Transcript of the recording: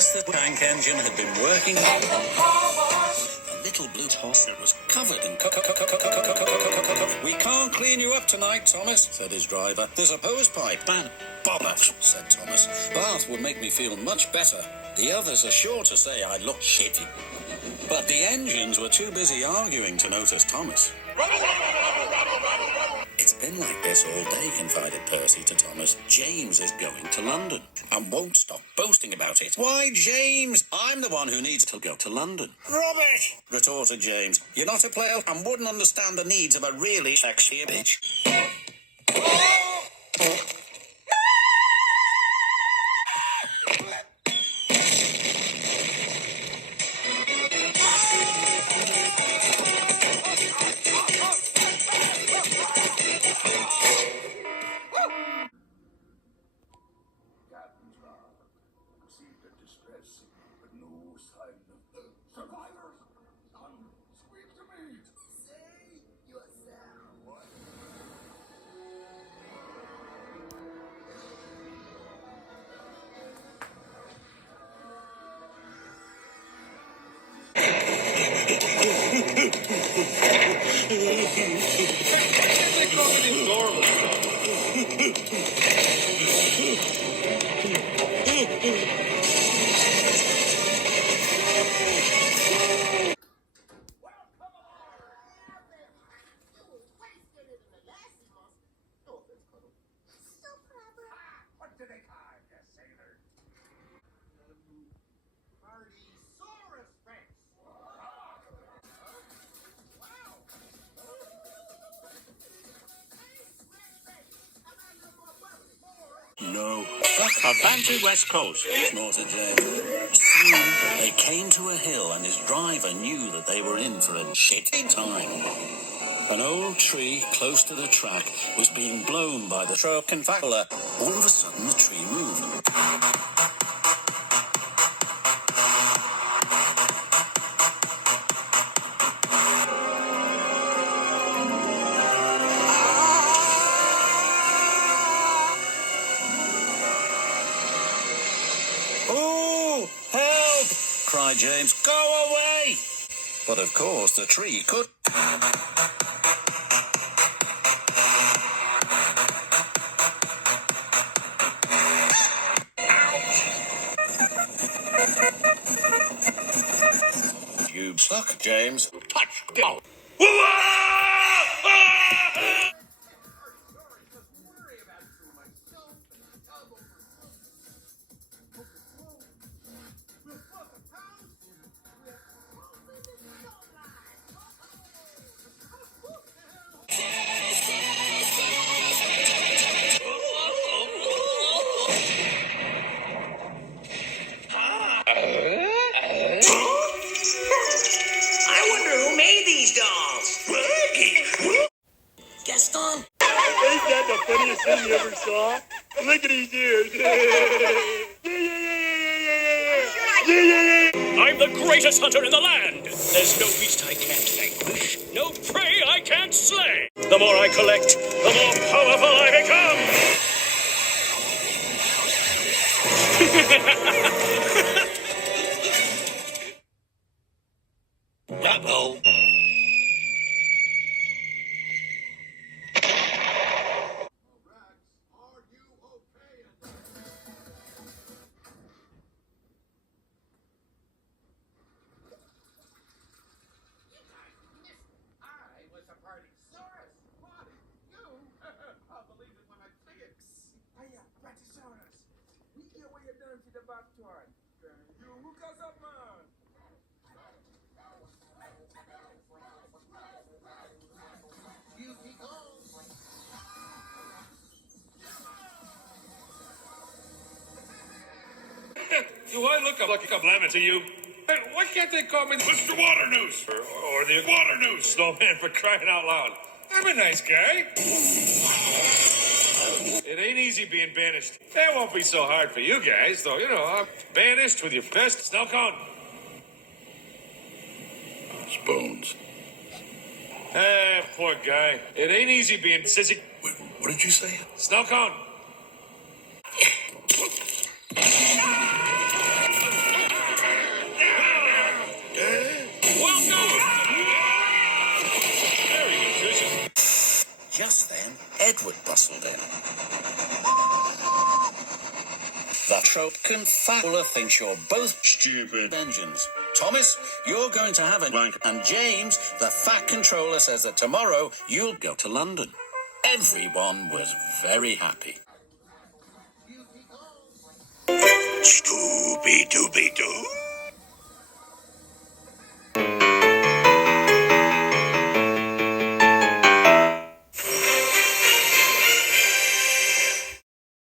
As the tank engine had been working, the little blue tosser was covered in We can't clean you up tonight, Thomas, said his driver. There's a hose pipe. Man, bollocks, said Thomas. Bath would make me feel much better. The others are sure to say I look shitty. But the engines were too busy arguing to notice Thomas. It's been like this all day, confided Percy to Thomas. James is going to London and won't stop boasting about it. Why, James? I'm the one who needs to go to London. Rubbish, retorted James. You're not a player and wouldn't understand the needs of a really sexy bitch. No. Enchanted West Coast, snorted James. Soon they came to a hill and his driver knew that they were in for a shitty time. An old tree close to the track was being blown by the truck and All of a sudden the tree moved. Oh, help! cried James. Go away! But of course the tree could... You suck, James. touch go. Gaston! Ain't that the funniest thing you ever saw? Look at his ears. I'm the greatest hunter in the land. There's no beast I can't vanquish, no prey I can't slay. The more I collect, the more powerful I become. Uh-oh. Do I look like a lemon to you? Why can't they call me Mr. Water Noose? Or the Water Noose? Snowman, for crying out loud. I'm a nice guy. It ain't easy being banished. That won't be so hard for you guys, though. You know, I'm banished with your best snow cone. Bones. Ah, poor guy. It ain't easy being sissy. Wait, what did you say? Snow cone. bustled in. The trope confabular thinks you're both stupid engines. Thomas, you're going to have a wank, and James, the fat controller, says that tomorrow you'll go to London. Everyone was very happy. Scooby-Dooby-Doo.